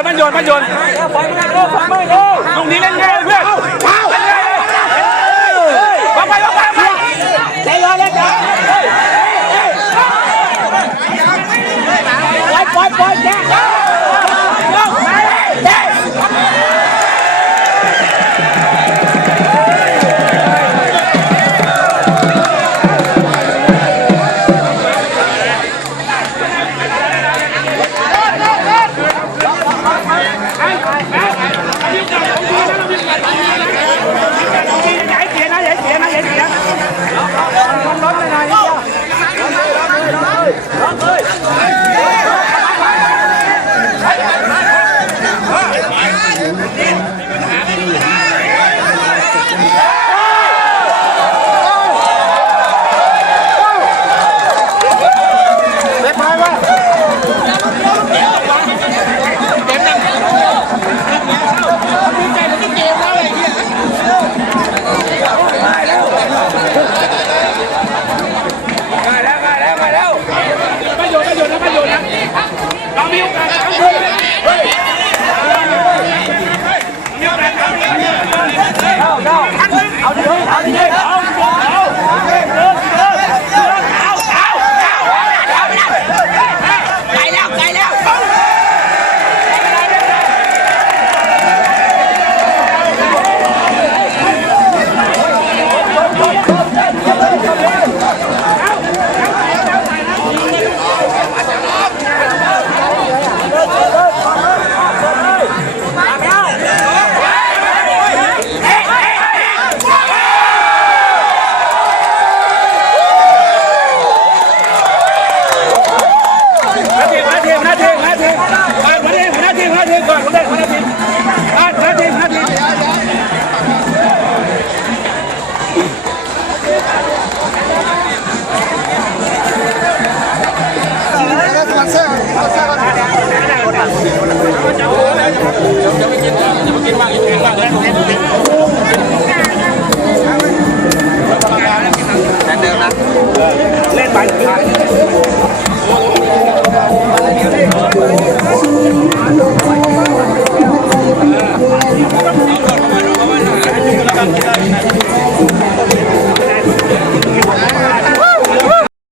นมันโยนมันโยนลูกนี้เล่นง่าย เะไม่นะไม่นมากกิงมากเล่นไป